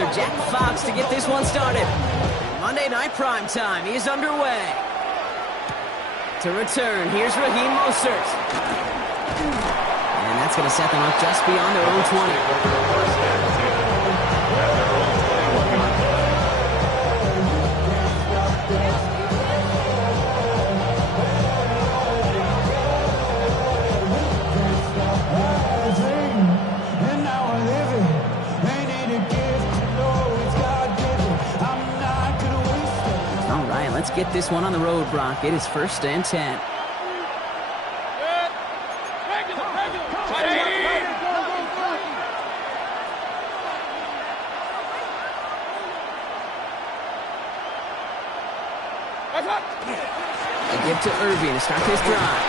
announcer Jack Fox to get this one started. Monday Night Primetime is underway. To return, here's Raheem Mostert. And that's going to set them up just beyond their own 20. Let's get this one on the road, Brock. It is 1st and 10. They give to Irving to start this drive.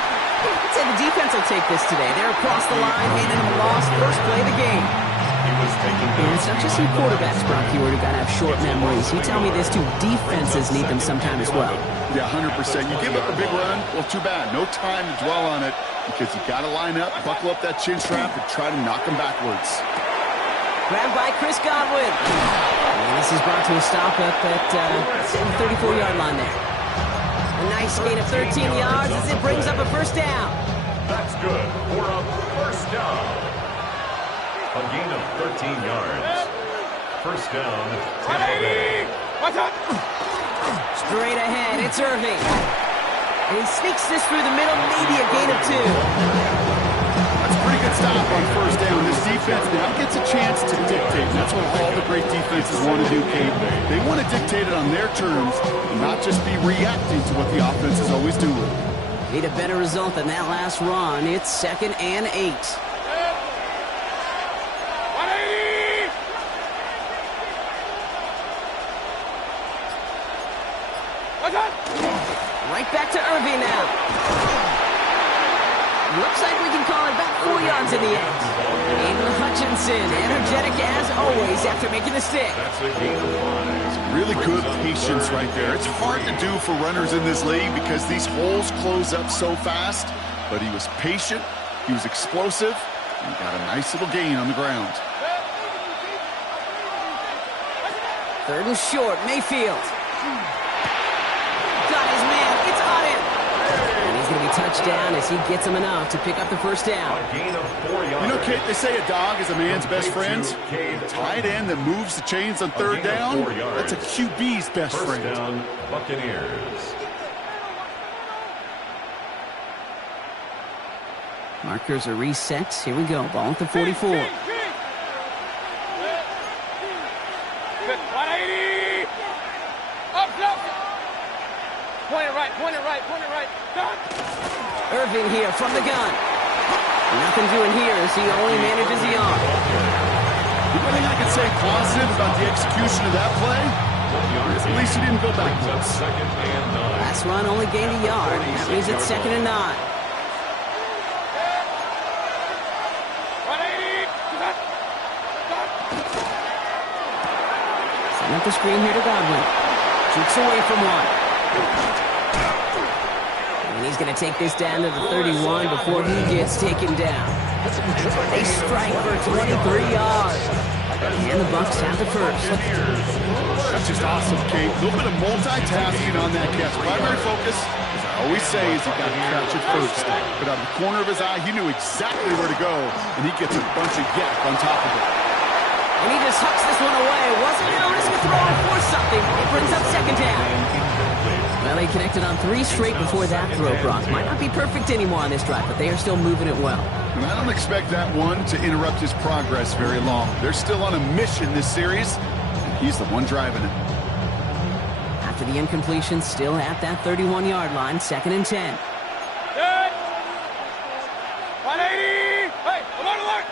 I'd say the defense will take this today. They're across the line, handing them a loss. First play of the game. And it's not just some quarterbacks, Brock, who got to have short memories. You tell me this too, defenses need them sometime as well. Yeah, 100%. You give up a big run, well, too bad. No time to dwell on it because you got to line up, buckle up that chin strap, and try to knock them backwards. Grabbed by Chris Godwin. And this is brought to a stop up at the 34-yard line there. A nice gain of 13 yards as it brings up a first down. That's good for a first down. A gain of 13 yards. First down, Tampa Bay. Straight ahead, it's Irving. And he sneaks this through the middle, maybe a gain of 2. That's a pretty good stop on first down. This defense now gets a chance to dictate. And that's what all the great defenses want to do, Kate. They want to dictate it on their terms and not just be reacting to what the offense is always doing. Need a better result than that last run. It's 2nd and 8. Right back to Irving now. Looks like we can call it about 4 yards in the end. Aiden Hutchinson, energetic as always after making the stick. That's a gain of 5. Really good patience right there. It's hard to do for runners in this league because these holes close up so fast. But he was patient, he was explosive, and got a nice little gain on the ground. 3rd and short, Mayfield. Got his man, it's on him. And he's going to be touched down as he gets him enough to pick up the first down. A gain of 4 yards. You know, Kate, they say a dog is a man's best friend. A tight end that moves the chains on 3rd down, that's a QB's best friend. First down, Buccaneers. Markers are reset. Here we go. Ball at the 44. 180. Point it right. Done. Irving here from the gun. Nothing doing here as he only manages the arm. The only thing I can say positive about the execution of that play is at least he didn't go backwards. 2nd and 9. Last run only gained a yard. That means it's 2nd and 9. 180. Setting up the screen here to Godwin. Shoots away from one. And he's going to take this down to the 31 before he gets taken down. They strike for 23 yards. And the Bucs have the first. That's just awesome, Kate. A little bit of multitasking on that catch. Primary focus, as I always say, is you got to catch it first. But out of the corner of his eye, he knew exactly where to go, and he gets a bunch of yak on top of it. And he just hucks this one away. Wasn't going to risk a throw and force something. It brings up 2nd down. Well, they connected on 3 straight before that throw, Brock. Might not be perfect anymore on this drive, but they are still moving it well. And I don't expect that one to interrupt his progress very long. They're still on a mission this series, and he's the one driving it. After the incompletion, still at that 31-yard line, 2nd and 10. Good. 180. Hey, alert.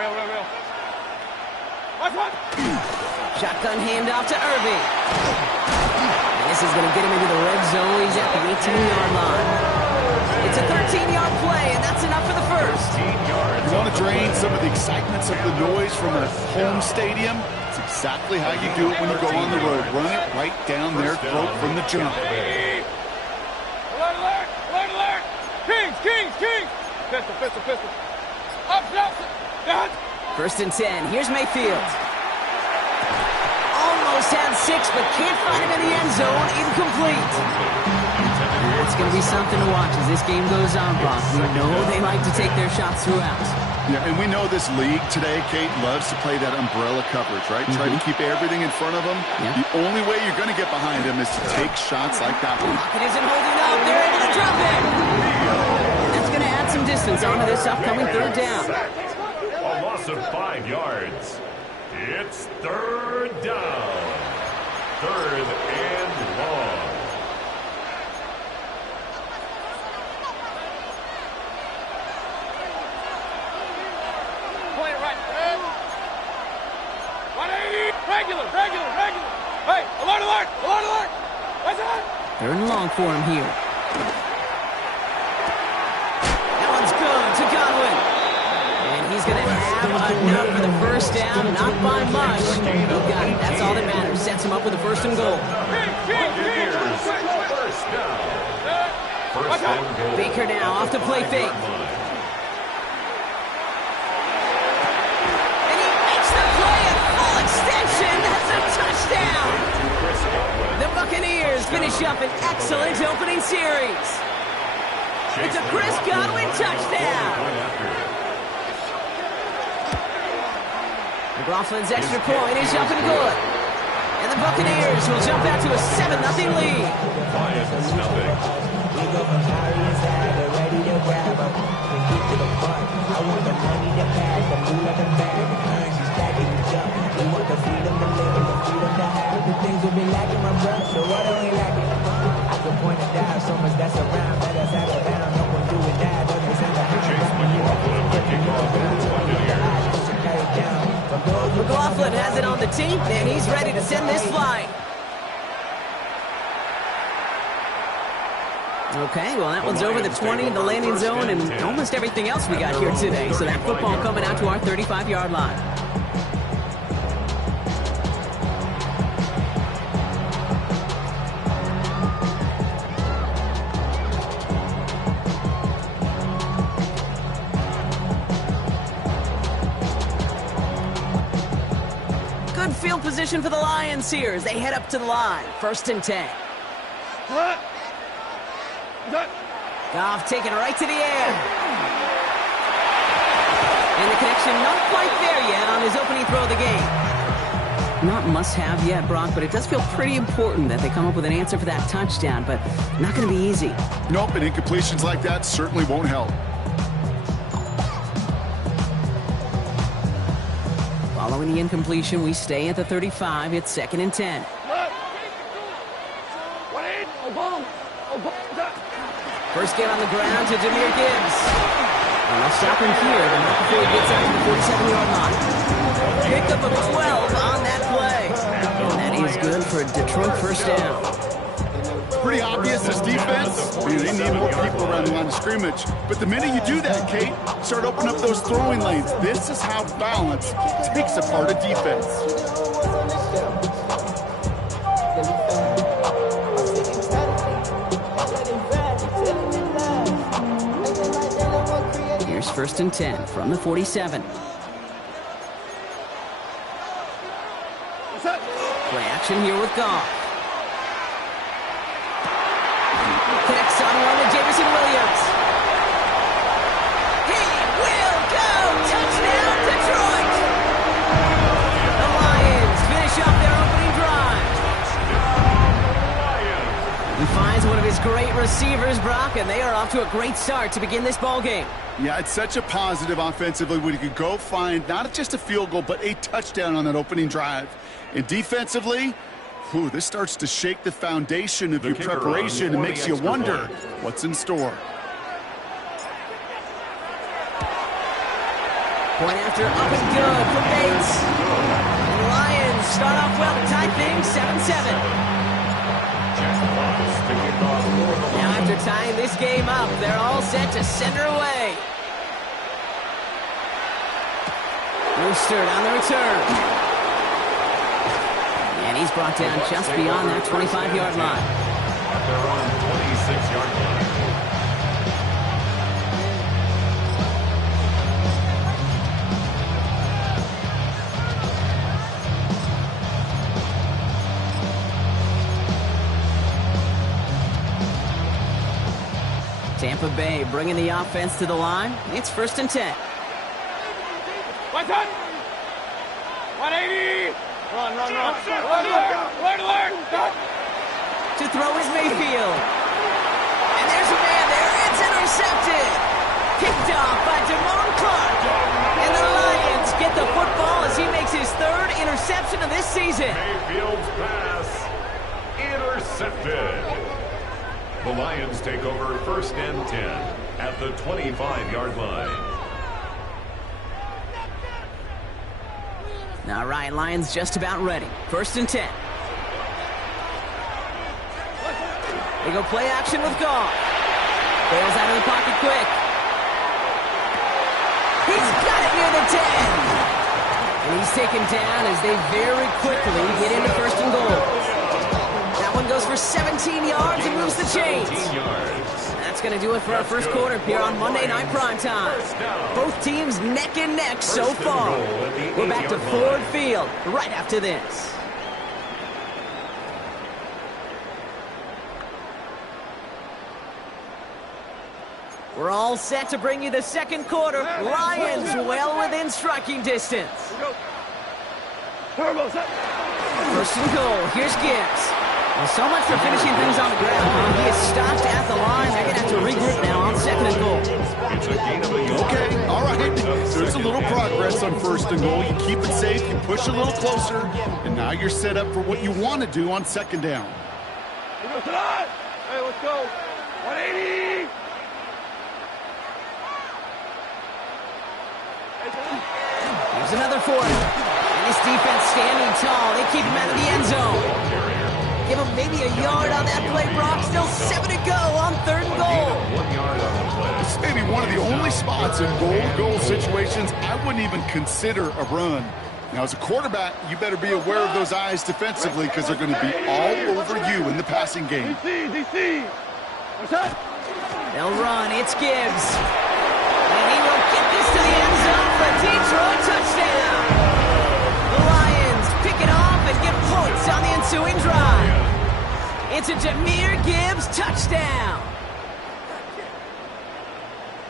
Real. Watch one. Shotgun handoff to Irving. And this is going to get him into the red zone. He's at the 18-yard line. It's a 13-yard play, and that's enough for the first. You want to drain some of the excitements of the noise from a home stadium? It's exactly how you do it when you go on the road. Run it right down their throat from the jump. Alert. Kings. Pistol. Up. Done. 1st and 10. Here's Mayfield. Almost had 6, but can't find him in the end zone. Incomplete. It's going to be something to watch as this game goes on, Brock. We know they like to take their shots throughout. Yeah, and we know this league today, Kate, loves to play that umbrella coverage, right? Try to keep everything in front of them. Yeah. The only way you're going to get behind them is to take shots like that one. Pocket isn't holding up. They're able to drop it. That's going to add some distance onto this upcoming third down. A loss of 5 yards. It's third down. Third and long. Point it right. Regular. Hey, alert. What's that? Third and long for him here. That one's good to Godwin. And he's going to have enough for the first down. Not by much. He got it. That's all that matters. Sets him up with a first and goal. Buccaneers, first down. First and goal. Baker now off to play fake. And he makes the play at full extension. That's a touchdown. The Buccaneers finish up an excellent opening series. It's a Chris Godwin touchdown. McLaughlin's extra point is up and good. And the Buccaneers will jump out to a 7-0 lead. We go from Harry inside, they're ready to grab up and get to the front. I want the money to pack, the moolah to bag, the currency stacking the jump. We want the freedom to live and the freedom to have. The things will be lacking, my brother, so what are we lacking? I can point it down, so much that's around. Let us have a battle, no one do it now. Don't they send the hound back? You want to get the eyes, push the carry down. McLaughlin has it on the team, and he's ready to send this flying. Okay, well, that one's over the 20, the landing zone, and almost everything else we got here today. So that football coming out to our 35-yard line. Good field position for the Lions here as they head up to the line. First and 10. Goff taking it right to the air. And the connection not quite there yet on his opening throw of the game. Not must-have yet, Brock, but it does feel pretty important that they come up with an answer for that touchdown, but not going to be easy. Nope, and incompletions like that certainly won't help. Following the incompletion, we stay at the 35. It's 2nd and 10. First get on the ground to Jahmyr Gibbs. And they'll stop him here, but not before he gets out to the 47-yard line. Pick up a 12 on that play. And that is good for a Detroit first down. Pretty obvious, this defense, they need more people around the line of scrimmage. But the minute you do that, Kate, start opening up those throwing lanes. This is how balance takes apart a defense. Here's 1st and 10 from the 47. Play action here with Goff. Connects on one to Jameson Williams. He will go! Touchdown, Detroit! The Lions finish up their opening drive. He finds one of his great receivers, Brock, and they are off to a great start to begin this ball game. Yeah, it's such a positive offensively when you can go find not just a field goal, but a touchdown on that opening drive. And defensively, this starts to shake the foundation of your preparation and makes you wonder what's in store. Point after up and good for Bates. And the Lions start off well to tie things 7-7. Now after tying this game up, they're all set to send her away. Roosterd on the return. And he's brought down just beyond that 25-yard line. At their own 26-yard line. Tampa Bay bringing the offense to the line. It's 1st and 10. What's on? 180. Run. Alert. To throw is Mayfield. And there's a man there. It's intercepted. Picked off by Damone Clark. And the Lions get the football as he makes his 3rd interception of this season. Mayfield's pass intercepted. The Lions take over 1st and 10 at the 25-yard line. All right, Lions just about ready. 1st and 10. They go play action with Goff. Bails out of the pocket quick. He's got it near the 10. And he's taken down as they very quickly get into 1st and goal. That one goes for 17 yards and moves the chains. 17 yards. That's going to do it for our first quarter here on Monday Night Primetime. Both teams neck and neck so far. We're back to Ford Field right after this. We're all set to bring you the second quarter. Lions well within striking distance. 1st and goal. Here's Gibbs. Well, so much for finishing things on the ground. He is stopped at the line. They're going to have to regroup now on 2nd and goal. It's a gain of a yard. Okay, all right. There's a little progress on 1st and goal. You keep it safe, you push a little closer, and now you're set up for what you want to do on 2nd down. Hey, let's go. 180. Here's another 40. And this defense standing tall. They keep him out of the end zone. Give him maybe a yard on that play, Brock. Still 7 to go on 3rd and goal. 1 yard on the play. This may be one of the only spots in goal situations I wouldn't even consider a run. Now, as a quarterback, you better be aware of those eyes defensively because they're going to be all over you in the passing game. DC. What's that? They'll run. It's Gibbs. And he will get this to the end zone for Detroit touchdown. The Lions pick it off and get points on the ensuing drive. It's a Jahmyr Gibbs touchdown.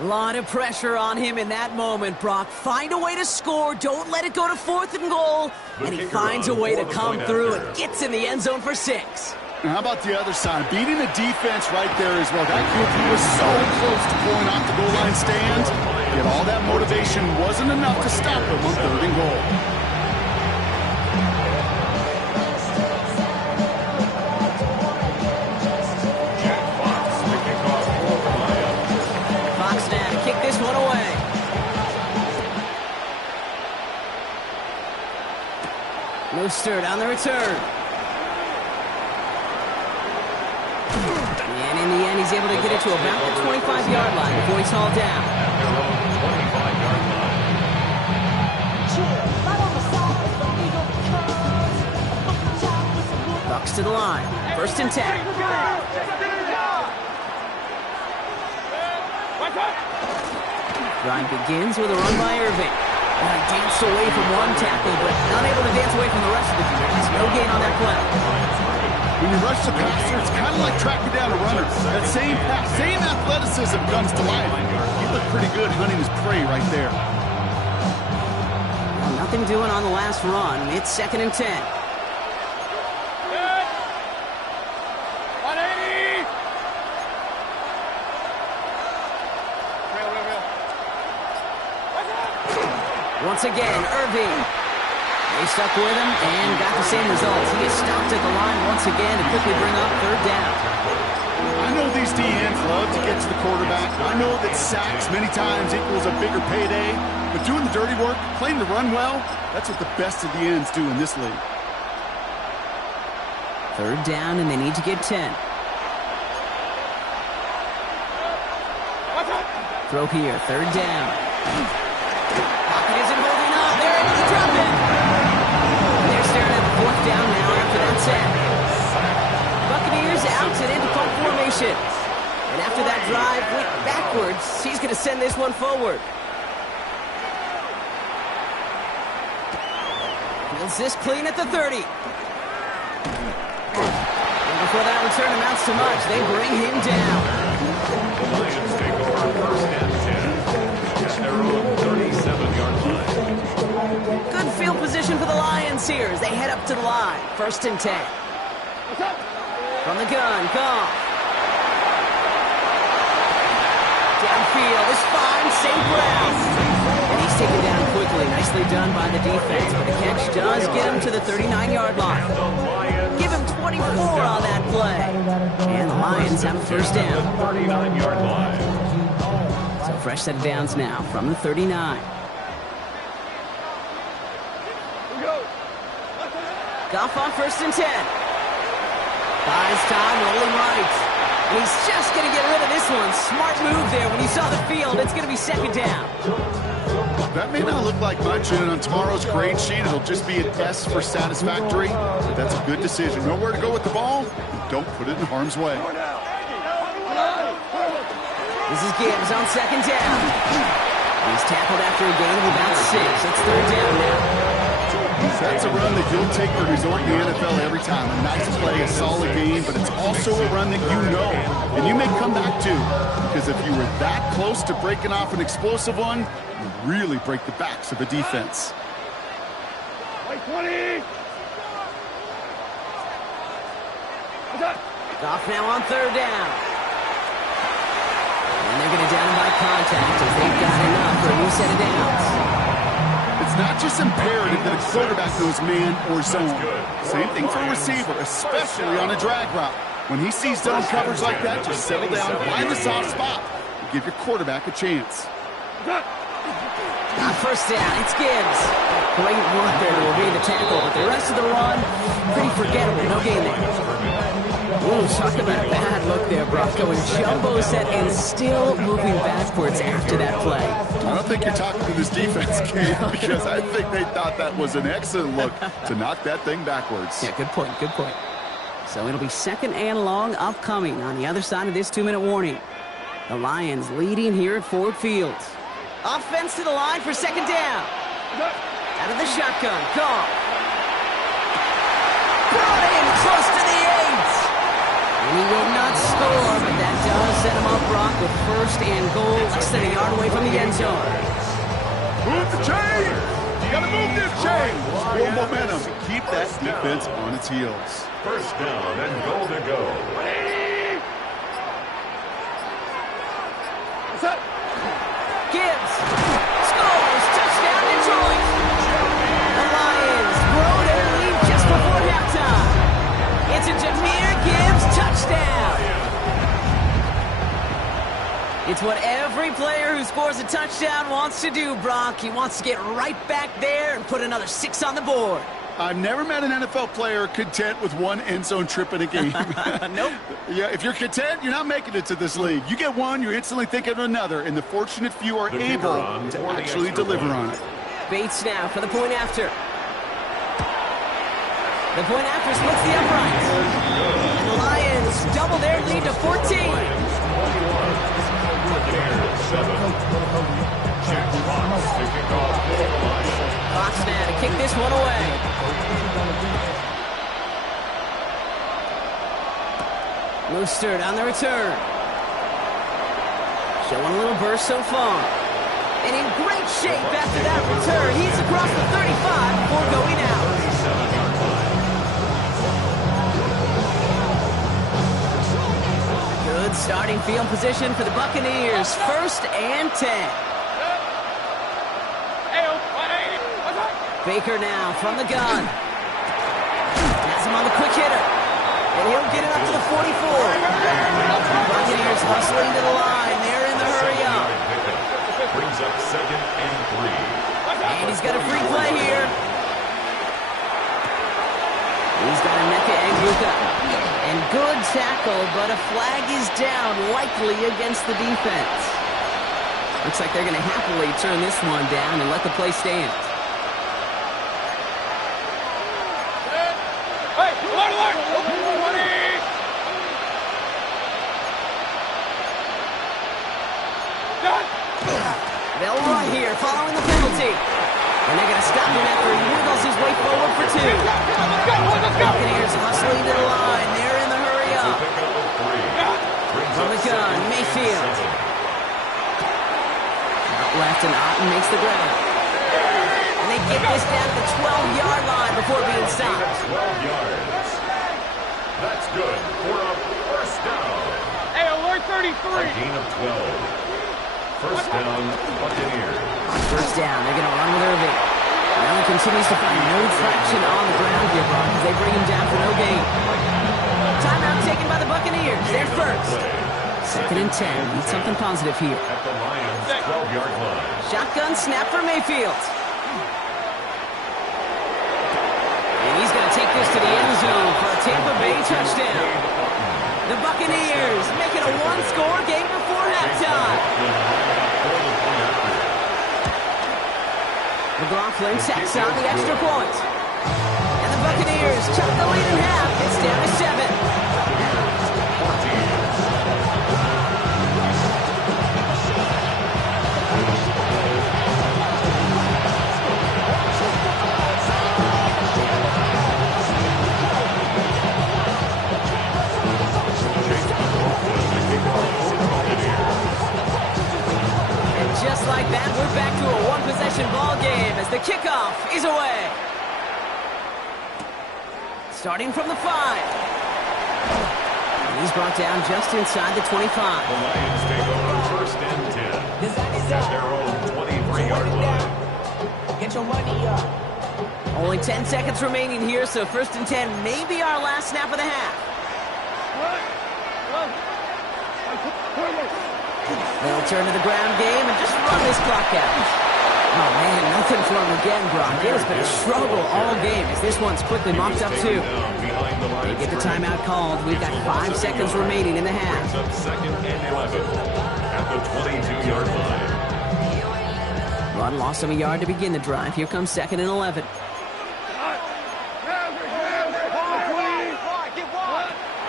A lot of pressure on him in that moment, Brock. Find a way to score. Don't let it go to 4th and goal. And he finds a way to come through and gets in the end zone for 6. Now, how about the other side? Beating the defense right there as well. That group was so close to pulling off the goal line stand. Yet all that motivation wasn't enough to stop him on 3rd and goal. Fox now to kick this one away. Mostert on the return. And in the end, he's able to get it to about the 25-yard line before he's hauled down. At their own 25-yard line. Bucks to the line. 1st and 10. Drive begins with a run by Irving. And he danced away from one tackle, but not able to dance away from the rest of the defense. No gain on that play. When you rush the passer, it's kind of like tracking down a runner. That same pass, same athleticism comes to life. He looked pretty good hunting his prey right there. Well, nothing doing on the last run. It's 2nd and 10. 180. Once again, Irving. They stuck with him and got the same results. He is stopped at the line once again to quickly bring up 3rd down. I know these DNs love to get to the quarterback. I know that sacks many times equals a bigger payday. But doing the dirty work, playing the run well, that's what the best of the ends do in this league. 3rd down, and they need to get 10. Throw here, 3rd down. Pocket isn't holding up. They're able to drop it. They're staring at the 4th down now after that sack. Buccaneers out and into punt formation. And after that drive went backwards, he's going to send this one forward. Feels this clean at the 30. And before that return amounts to much, they bring him down. The Lions to the line. 1st and 10. From the gun, Goff. Downfield is fine, St. Brown. And he's taken down quickly. Nicely done by the defense, but the catch does get him to the 39-yard line. Give him 24 on that play. And the Lions have a 1st down. 39-yard line. So fresh set of downs now from the 39. Goff on 1st and 10. Buys time, rolling right. And he's just going to get rid of this one. Smart move there. When he saw the field, it's going to be 2nd down. That may not look like much, and on tomorrow's grade sheet, it'll just be an S for satisfactory. But that's a good decision. Know where to go with the ball? Don't put it in harm's way. This is Gibbs on 2nd down. He's tackled after a gain of about 6. It's 3rd down now. That's a run that you'll take the result in the NFL every time. A nice play, a solid game, but it's also a run that you know and you may come back to. Because if you were that close to breaking off an explosive one, you really break the backs of the defense. White 20. Goff now on 3rd down. And they're going to down him by contact as they've got enough for a new set of downs. It's not just imperative that a quarterback knows man or zone. Same thing for a receiver, especially on a drag route. When he sees zone coverage like that, just settle down, find the soft spot, and give your quarterback a chance. On 1st down, it's Gibbs. Great work there to evade the tackle, but the rest of the run, pretty forgettable. No gain there. Ooh, talk about a bad look there, Brock. Going jumbo set and still moving backwards after that play. I don't think you're talking to this defense, Kate, because I think they thought that was an excellent look to knock that thing backwards. Yeah, good point, good point. So it'll be 2nd and long upcoming on the other side of this 2-minute warning. The Lions leading here at Ford Field. Offense to the line for 2nd down. Out of the shotgun, Goff. Brought in close to the 8. And he will not score, but that does set him up, Brock, with 1st and goal, less than a yard away from the end zone. Move the chain! You gotta move this chain! More momentum. Keep that defense on its heels. 1st down and goal to go. Gibbs scores! Touchdown, Detroit! The Lions grow their lead just before halftime. It's a Jahmyr Gibbs touchdown! It's what every player who scores a touchdown wants to do, Brock. He wants to get right back there and put another 6 on the board. I've never met an NFL player content with one end zone trip in a game. Nope. Yeah, if you're content, you're not making it to this league. You get one, you're instantly thinking of another, and the fortunate few are able to actually deliver on it. Bates now for the point after. The point after splits the uprights. And the Lions double their lead to 14. Fox now to kick this one away. Mostert on the return. Showing a little burst so far. And in great shape after that return. He's across the 35 before going out. Good starting field position for the Buccaneers. 1st and 10. Baker now from the gun. Has him on the quick hitter. And he'll get it up to the 44. Buccaneers hustling to the line. They're in the hurry up. Brings up 2nd and 3. And he's got a free play here. He's got a Emeka Egbuka. And good tackle, but a flag is down, likely against the defense. Looks like they're going to happily turn this one down and let the play stand. They'll run here following the penalty. And they're going to stop him after he wiggles his way forward for 2. Buccaneers hustling to the line. They're in the hurry up. From the gun, Mayfield. Out left, and Otten makes the grab. And they get this down to the 12-yard line before being stopped. 12 yards. That's good for a first down. Hey, alert 33. A gain of 12. First down, Buccaneers. On first down, they're going to run with Irving. Now he continues to find no traction on the ground here, Brock, as they bring him down for no gain. Timeout taken by the Buccaneers. They're first. Second and 10. Need something positive here. At the Lions' 12-yard line. Shotgun snap for Mayfield. And he's going to take this to the end zone for a Tampa Bay touchdown. The Buccaneers make it a one-score game before halftime. McLaughlin tacks on the extra point. And the Buccaneers chop the lead in half. It's down to 7. Just like that, we're back to a one-possession ball game as the kickoff is away. Starting from the 5. And he's brought down just inside the 25. The Lions take over first and 10 at their own 23-yard line. Get your money up. Only 10 seconds remaining here, so first and 10 may be our last snap of the half. They'll turn to the ground game and just run this clock out. Oh, man, nothing for him again, Brock. It has been a struggle all game as this one's quickly mopped up, too. They get the timeout called. We've got 5 seconds remaining in the half. Second and 11 at the 22-yard line. Run lost him a yard to begin the drive. Here comes second and 11.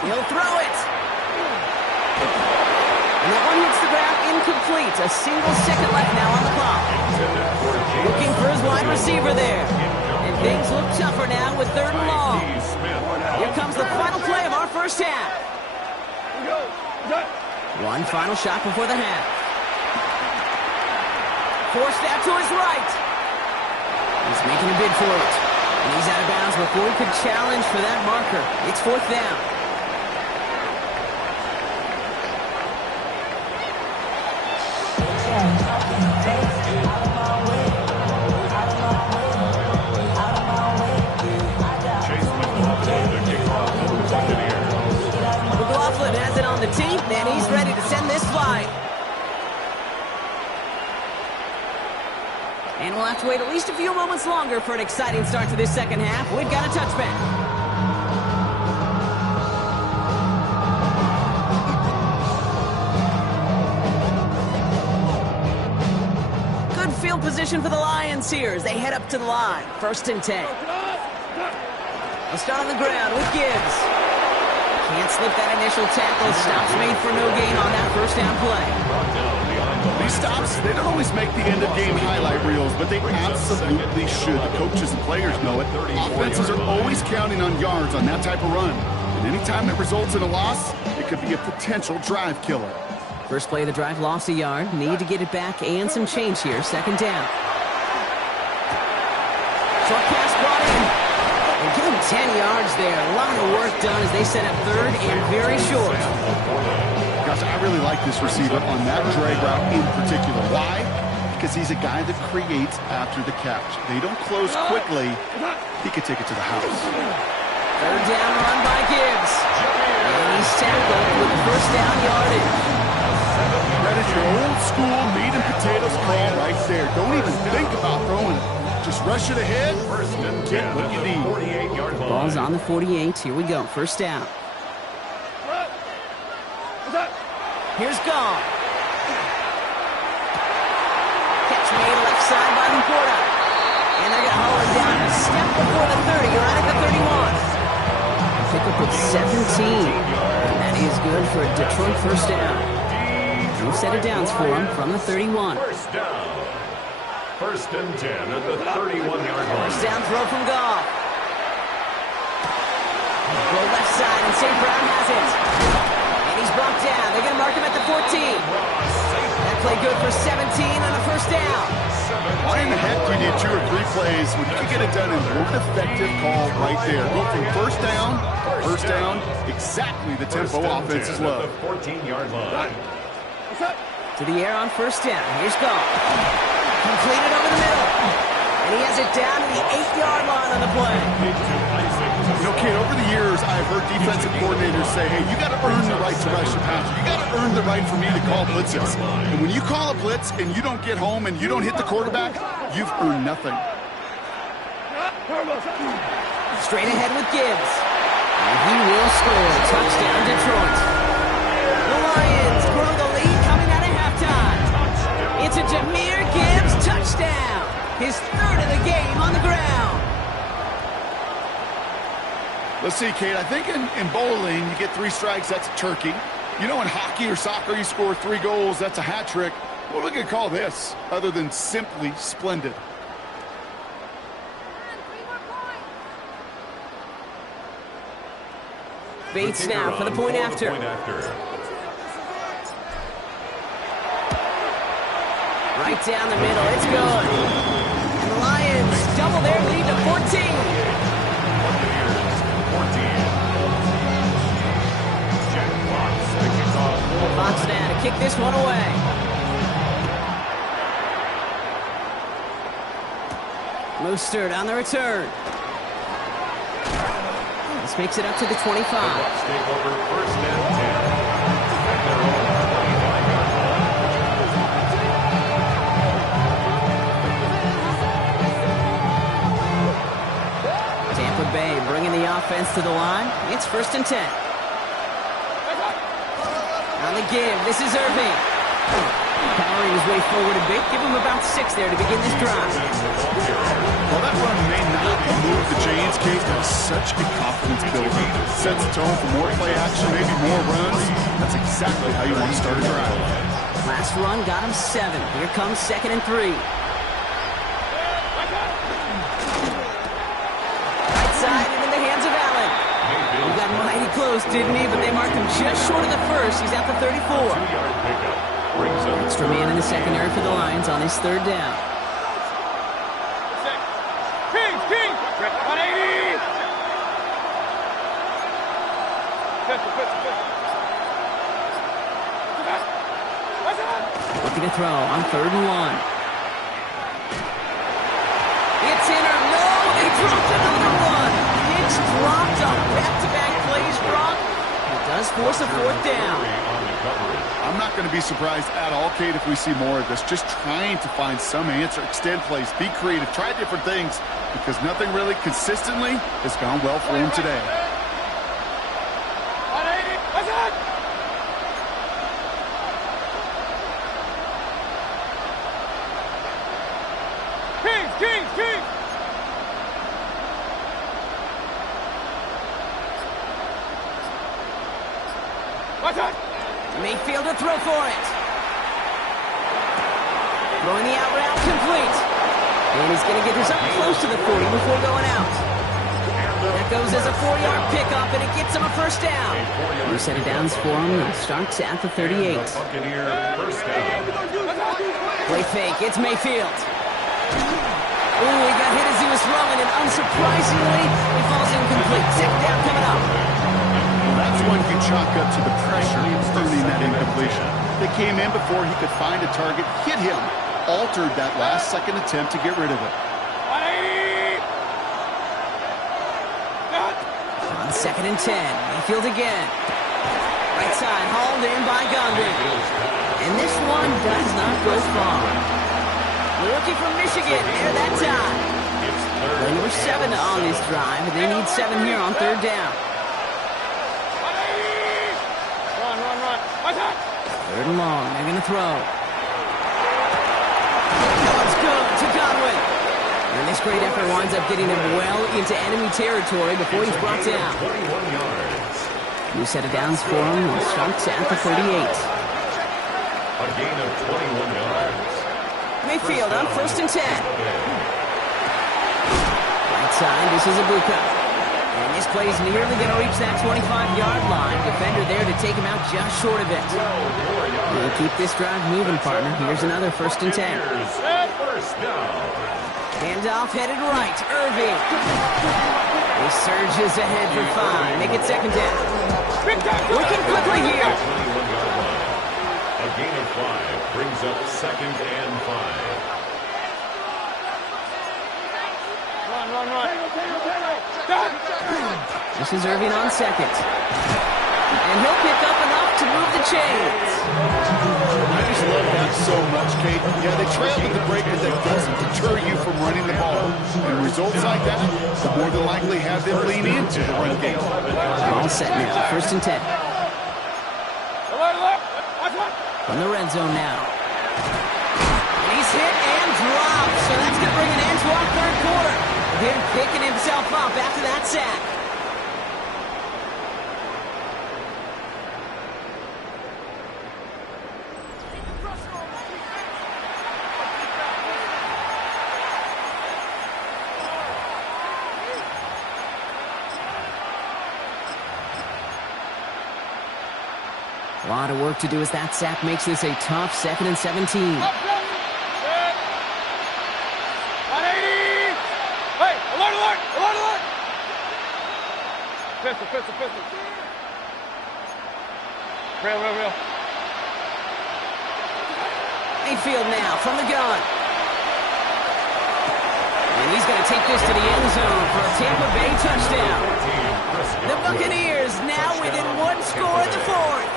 He'll throw it. And that one hits the ground incomplete. A single second left now on the clock. Looking for his wide receiver there. And things look tougher now with third and long. Here comes the final play of our first half. One final shot before the half. Forced out to his right. He's making a bid for it. And he's out of bounds before he could challenge for that marker. It's fourth down. McLaughlin has it on the tee, and he's ready to send this flying. And we'll have to wait at least a few moments longer for an exciting start to this second half. We've got a touchback. Field position for the Lions here as they head up to the line. First and 10. They'll start on the ground with Gibbs. Can't slip that initial tackle. Stops made for no gain on that first down play. These stops, they don't always make the end-of-game highlight reels, but they absolutely should. The coaches and players know it. Offenses are always counting on yards on that type of run. And anytime it results in a loss, it could be a potential drive killer. First play of the drive, lost a yard. Need to get it back and some change here. Second down. Short pass brought in. And give him 10 yards there. A lot of work done as they set up third and very short. Gosh, I really like this receiver on that drag route in particular. Why? Because he's a guy that creates after the catch. They don't close quickly. He could take it to the house. Third down run by Gibbs. And he's tackled with the first down yardage. That is your old school meat and potatoes call right there. Don't even think about throwing it. Just rush it ahead and get what you need. 48-yard line. Ball's on the 48. Here we go. First down. Here's Gall. Catch made left side by Laporta. And they're going to haul him down a step before the 30. Right at the 31. Pick up at 17. And that is good for a Detroit first down. No set of downs for him from the 31. First down. First and 10 at the 31-yard line. First down throw from Goff. Go left side, and St. Brown has it. And he's brought down. They're going to mark him at the 14. That play good for 17 on a first down. Why in the heck do you need 2 or 3 plays when you can get it done in one effective call right there? Go from first down, exactly the tempo offenses love. 14-yard line. To the air on first down. Here's Goff. Completed over the middle. And he has it down to the 8-yard line on the play. You know, kid, over the years, I've heard defensive coordinators say, hey, you got to earn the right to rush the passer. You got to earn the right for me to call blitzes. And when you call a blitz and you don't get home and you don't hit the quarterback, you've earned nothing. Straight ahead with Gibbs. And he will score. Touchdown, Detroit. The Lions grow the lead coming out of halftime. It's a Jahmyr Gibbs touchdown. His 3rd of the game on the ground. Let's see, Kate. I think in bowling, you get 3 strikes, that's a turkey. You know, in hockey or soccer, you score 3 goals, that's a hat trick. What are we going to call this other than simply splendid? Bates now for the point after. Right down the middle. It's good. And the Lions double their lead to 14. Fox now to kick this one away. Mostert on the return. This makes it up to the 25. Tampa Bay bringing the offense to the line. It's 1st and 10. On the give, this is Irving. Powering his way forward a bit. Give him about 6 there to begin this drive. Well, that run may not move the chains, Kate. That's such a confidence builder. Sets the tone for more play action, maybe more runs. That's exactly how you want to start a drive. Last run got him 7. Here comes 2nd and 3. Right side and in the hands of Allen. He got mighty close, didn't he? But they marked him just short of the 1st. He's at the 34. Extra man in the secondary for the Lions on his 3rd down. King! 180! Looking to throw on 3rd and 1. It's in or no! They dropped another one! It's dropped on back-to-back plays, Brock. It does force a 4th down. I'm not going to be surprised at all, Kate, if we see more of this. Just trying to find some answer, extend plays, be creative, try different things, because nothing really consistently has gone well for him today. 180! What's that? King! What's that? Mayfield to throw for it. Throwing the out route complete. And he's going to get this up close to the 40 before going out. That goes as a 4-yard pickup, and it gets him a 1st down. New set of downs for him. Starts at the 38. Buccaneer first down. Play fake. It's Mayfield. Ooh, he got hit as he was throwing, and unsurprisingly, he falls incomplete. 2nd down coming up. That's one you chalk up to the pressure earning that incompletion. They came in before he could find a target, hit him, altered that last second attempt to get rid of it. 180! On 2nd and 10, Mayfield again. Right side, hauled in by Godwin. And this one does not go far. The rookie from Michigan, there that time. Play number 7 on this drive, and they need 7 here on 3rd down. Run. What's that? 3rd and long, they're going to throw. It's good to Godwin. And this great effort winds up getting him well into enemy territory before he's brought down. 21 yards. New set of downs for him. He starts at the 38. A gain of 21 yards. Mayfield on 1st and 10. Right side, this is Ibuka. And this play's nearly going to reach that 25-yard line. Defender there to take him out just short of it. We'll keep this drive moving, partner. Here's another 1st and 10. First down. Handoff headed right. Irving. He surges ahead for 5. Make it 2nd down. Working quickly here. A gain of 5 brings up 2nd and 5. Run. This is Irving on 2nd. And he'll pick up enough to move the chains. I just love that so much, Kate. Yeah, they trailed at the break, but that doesn't deter you from running the ball. And results like that more than likely have them lean into the run game. All set now. 1st and 10. From the red zone now. And he's hit and dropped. So that's going to bring an end to our 3rd quarter. Him picking himself up after that sack. A lot of work to do as that sack makes this a tough 2nd and 17. Pistol. Real. Mayfield now from the gun. And he's going to take this to the end zone for a Tampa Bay touchdown. The Buccaneers now within 1 score in the 4th.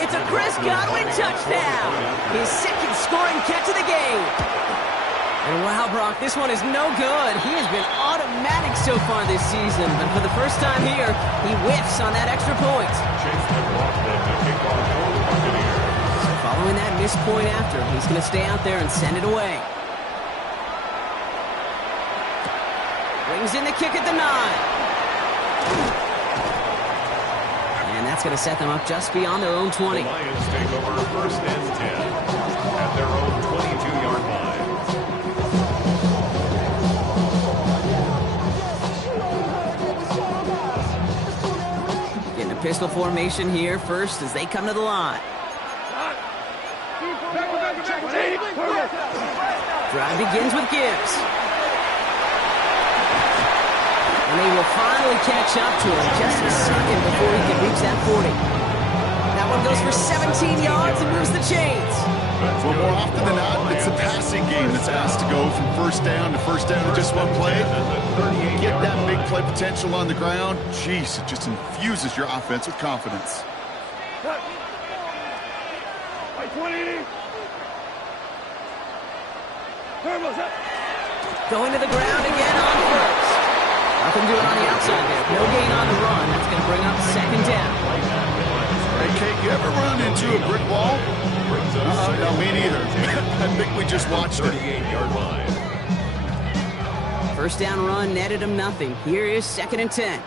It's a Chris Godwin touchdown. His 2nd scoring catch of the game. And wow, Brock, this one is no good. He has been automatic so far this season, but for the first time here, he whiffs on that extra point. So following that missed point after, he's going to stay out there and send it away. Brings in the kick at the 9. And that's going to set them up just beyond their own 20. The Lions take over 1st and 10 at their own 22-yard line. Pistol formation here first as they come to the line. Drive begins with Gibbs. And they will finally catch up to him just a second before he can reach that 40. That one goes for 17 yards and moves the chains. Well, more often than not, it's the passing game that's asked to go from 1st down to 1st down in just 1 play. Get that big play potential on the ground. Jeez, it just infuses your offense with confidence. Going to the ground again on 1st. Nothing doing on the outside there. No gain on the run. That's going to bring up 2nd down. Hey, Kate, you ever run into a brick wall? No, me neither. I think we just watched it. 38-yard line. 1st down run netted him nothing. Here is 2nd and 10.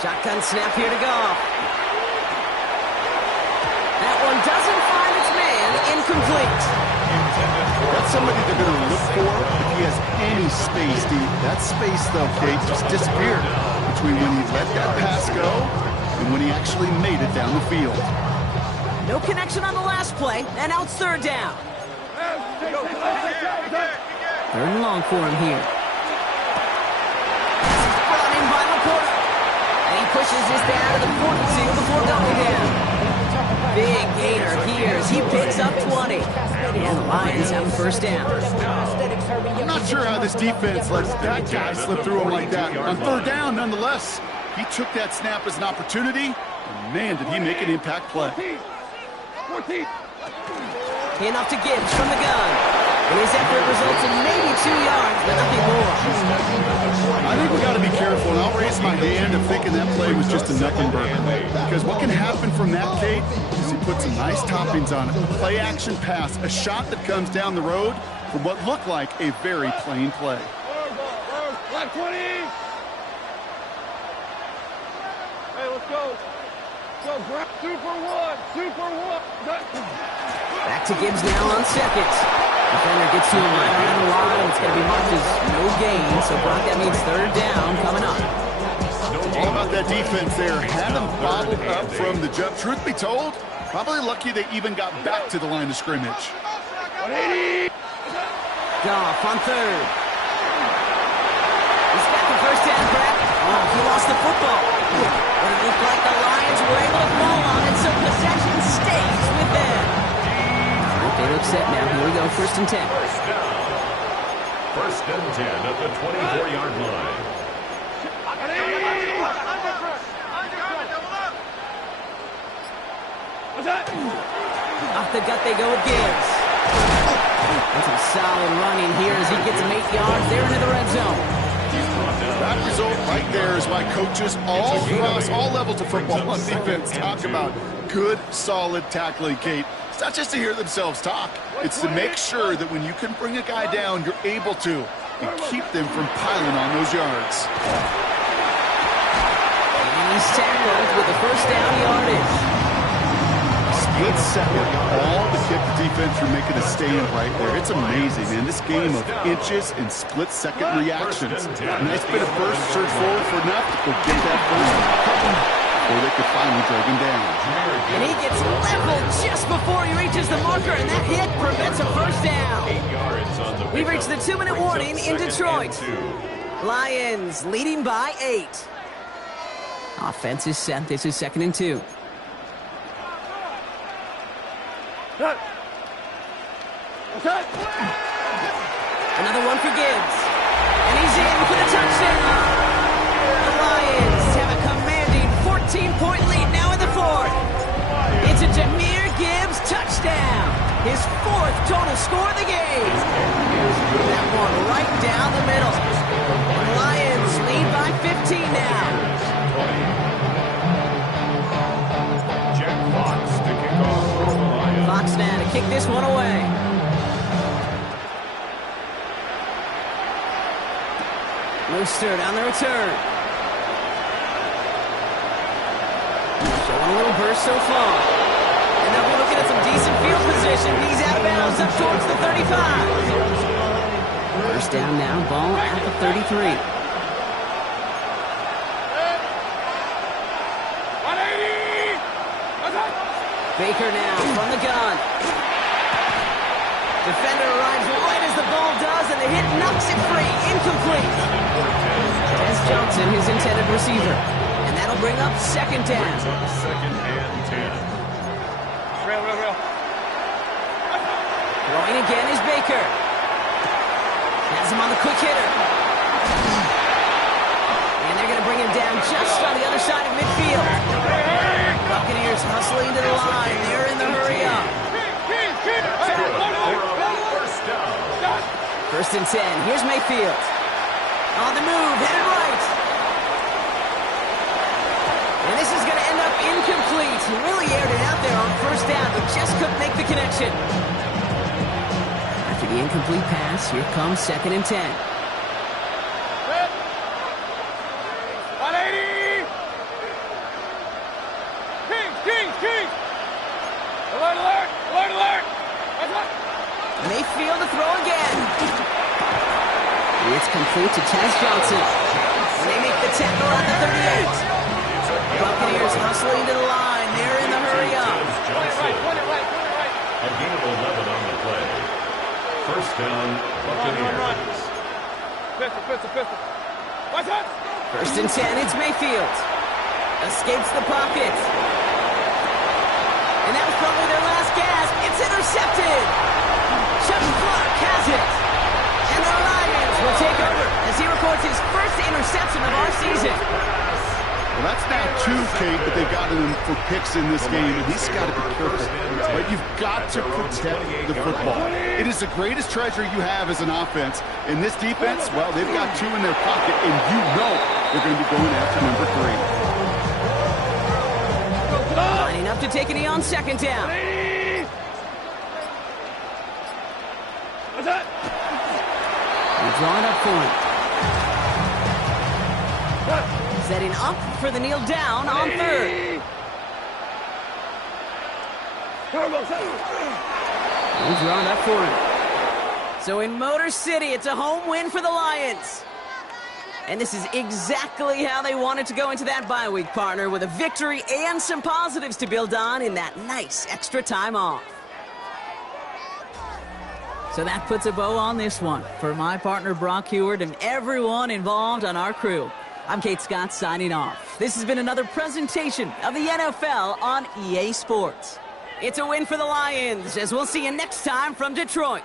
Shotgun snap here to Goff. That one doesn't find its man. Incomplete. That's somebody they're going to look for if he has any space deep. That space, though, Kate, just disappeared between when he let that pass go and when he actually made it down the field. No connection on the last play, and now it's 3rd down. 3rd and long for him here. This is brought in by Laporta. And he pushes this down to the 42 before going down. Big gainer here as he picks up 20. And the Lions have a 1st down. I'm not sure how this defense lets that guy slip through him like that. On 3rd down, nonetheless, he took that snap as an opportunity, and man, did he make an impact play. Enough to Gibbs from the gun. And his effort results in maybe 2 yards, but nothing more. I think we got to be careful, and I'll raise my hand of thinking that play was just a nothing burger. Because what can happen from that, Kate, is he puts some nice toppings on it. Play action pass, a shot that comes down the road from what looked like a very plain play. Black 20. Hey, let's go. Go, grab. 2 for 1. 2 for 1. Back to Gibbs now on 2nd. Defender gets to him right around the line. It's going to be marked as no gain, so Brock, that means third down coming up. All about that defense there. Had them bottled up from the jump. Truth be told, probably lucky they even got back to the line of scrimmage. Goff on third. He's got the first down, Brett. Oh, he lost the football. But it looked like the Lions were able to fall on it, so possession stays with them. They look set now. Here we go, first and 10. First down. First and 10 at the 24-yard line. Off the gut they go with Gibbs. And some solid running here as he gets him 8 yards. They're into the red zone. That result right there is why coaches all across all levels of football on defense talk about good, solid tackling, Kate. It's not just to hear themselves talk. It's to make sure that when you can bring a guy down, you're able to and keep them from piling on those yards. And he's tackled with the first down yardage. Split second, all to keep the defense from making a stand right there. It's amazing, man. This game of inches and split-second reactions. Nice bit of burst, surge forward for enough to go get that first before they could finally drag him down. And he gets leveled just before he reaches the marker, and that hit prevents a first down. We've reached the 2-minute warning in Detroit. Lions leading by 8. Offense is set. This is 2nd and 2. Another one for Gibbs. And he's in for the touchdown. The Lions have a commanding 14-point lead now in the 4th. It's a Jahmyr Gibbs touchdown. His 4th total score of the game. That one right down the middle. And the Lions lead by 15 now. Jack Fox to kick off for the Lions. Fox now to kick this one away. Mooster on the return. Showing a little burst so far. And now we're looking at some decent field position. He's out of bounds up towards the 35. First down now, ball at the 33. Baker now from the gun. Defender arrives right as the ball does, and the hit knocks it free. Incomplete. Des Johnson, his intended receiver. And that'll bring up 2nd down. 2nd and 10. Real. Throwing again is Baker. Has him on the quick hitter. And they're going to bring him down just on the other side of midfield. Buccaneers hustling to the line. They're in the hurry up. First and 10. Here's Mayfield. On the move, headed right. And this is going to end up incomplete. He really aired it out there on first down, but just couldn't make the connection. After the incomplete pass, here comes 2nd and 10. 180! Kings! Alert! Mayfield to throw again. It's complete to Des Johnson. And they make the tackle at the 38. Buccaneers hustling to the line. They're in the hurry up. Point it right. A gain of 11 on the play. First down, Buccaneers. Pistol. What's up? First and 10, it's Mayfield. Escapes the pocket. And that was probably their last gasp. It's intercepted. Chuck Clark has it. And the Lions will take over as he records his first interception of our season. Well, that's now 2, Kate, but they've gotten him for picks in this game, and he's got to be careful. Right? You've got to protect the football. It is the greatest treasure you have as an offense. In this defense, well, they've got 2 in their pocket, and you know they're going to be going after number 3. Lining up to take a knee on 2nd down. What's that? We're drawing up for him. Setting up for the kneel down on 3rd. We're drawing up for him. So in Motor City, it's a home win for the Lions. And this is exactly how they wanted to go into that bye week, partner, with a victory and some positives to build on in that nice extra time off. So that puts a bow on this one. For my partner, Brock Heward, and everyone involved on our crew, I'm Kate Scott signing off. This has been another presentation of the NFL on EA Sports. It's a win for the Lions, as we'll see you next time from Detroit.